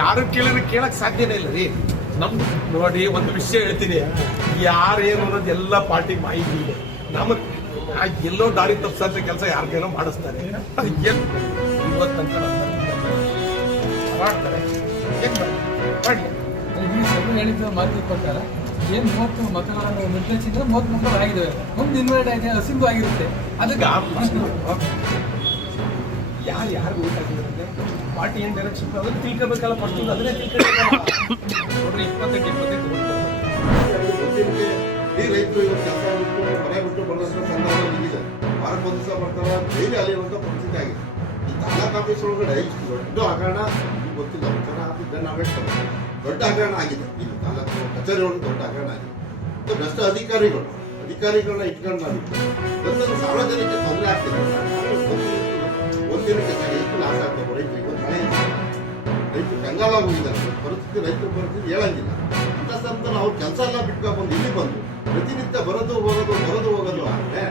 ಯಾರು ಕೇಳಕ್ ಸಾಧ್ಯನೇ ಇಲ್ಲ ರೀ. ನಮ್ದು ನೋಡಿ, ಒಂದು ವಿಷಯ ಹೇಳ್ತೀನಿ, ಯಾರೇನು ಅನ್ನೋದು ಎಲ್ಲ ಪಾರ್ಟಿಗೆ ಮಾಹಿತಿ ಇದೆ. ನಮಗೆ ಎಲ್ಲೋ ದಾರಿ ತಪ್ಪಿಸಂತ ಕೆಲಸ ಯಾರಿಗೇನೋ ಮಾಡಿಸ್ತಾರೆ. ಇವತ್ತಂತ ಮಾಡ್ತಾರೆ. ಹೇಳಿದ ಮಾಹಿತಿ ಪ್ರಕಾರ ಏನು 30 ಮತಗಳನ್ನು ನಿರ್ಣಯಿಸಿದ್ರೆ 30 ಮತಗಳು ಆಗಿದ್ದಾವೆ. ಒಂದು ಇನ್ವೈಟ್ ಆಗಿದೆ, ಅಸಿಂಧು ಆಗಿರುತ್ತೆ. ಅದಕ್ಕೆ ಯಾರು ಬೇಕಾಗಿರುತ್ತೆ ಪಾರ್ಟಿ ಏನ್ ಡೈರೆಕ್ಷನ್ ಅದನ್ನು ತಿಳ್ಕೋಬೇಕಲ್ಲ. ಫಸ್ಟ್ ಅದನ್ನೇ ತಿಳ್ಕೊಬೇಕಲ್ಲ. ನೋಡ್ರಿ, 28 ಈ ರೈತರು ಇವತ್ತು ಕೆಲಸ ಬಿಟ್ಟು ಮನೆ ಬಿಟ್ಟು ಬರೋದ್ರ ಸಂದರ್ಭ ನಿಂತಿದೆ. ವಾರಕ್ಕೊಂದು ದಿವಸ ಬರ್ತಾರ, ಡೈಲಿ ಅಲಿಯುವಂಥ ಪರಿಸ್ಥಿತಿ ಆಗಿದೆ. ಈ ತಾಲೂಕು ಆಫೀಸ್ ಒಳಗಡೆ ಇಷ್ಟು ದೊಡ್ಡ ಹಗರಣ ಗೊತ್ತಿಲ್ಲ. ಜನ ಹಾಕಿದ್ದೆ ನಾವೇ ದೊಡ್ಡ ಹಗರಣ ಆಗಿದೆ. ಈ ತಾಲೂಕು ಕಚೇರಿ ಒಳಗೆ ದೊಡ್ಡ ಹಗರಣ ಆಗಿದೆ. ಭ್ರಷ್ಟ ಅಧಿಕಾರಿಗಳನ್ನ ಇಟ್ಕೊಂಡು ನಾವಿತ್ತು ಸಾರ್ವಜನಿಕ ತೊಂದರೆ ಆಗ್ತಿದೆ. ಒಂದಿನಕ್ಕೆ ಎಷ್ಟು ಲಾಸ್ ಆಗ್ತದೆ ರೈತರು. ಇವತ್ತು ಹಳೆ ರೈತರು ಕಂಗಾಲಾಗೋಗಿದ್ದಾರೆ. ಪರಿಸ್ಥಿತಿ ರೈತರ ಪರಿಸ್ಥಿತಿ ಹೇಳಂಗಿಲ್ಲ. ಅಂತ ಸಂದರ್ಭದಲ್ಲಿ ಅವ್ರ ಕೆಲಸ ಎಲ್ಲ ಬಿಟ್ಕೊಂಡು ಇಲ್ಲಿ ಬಂದು ಪ್ರತಿನಿತ್ಯ ಬರೋದು ಹೋಗೋದು ಆದರೆ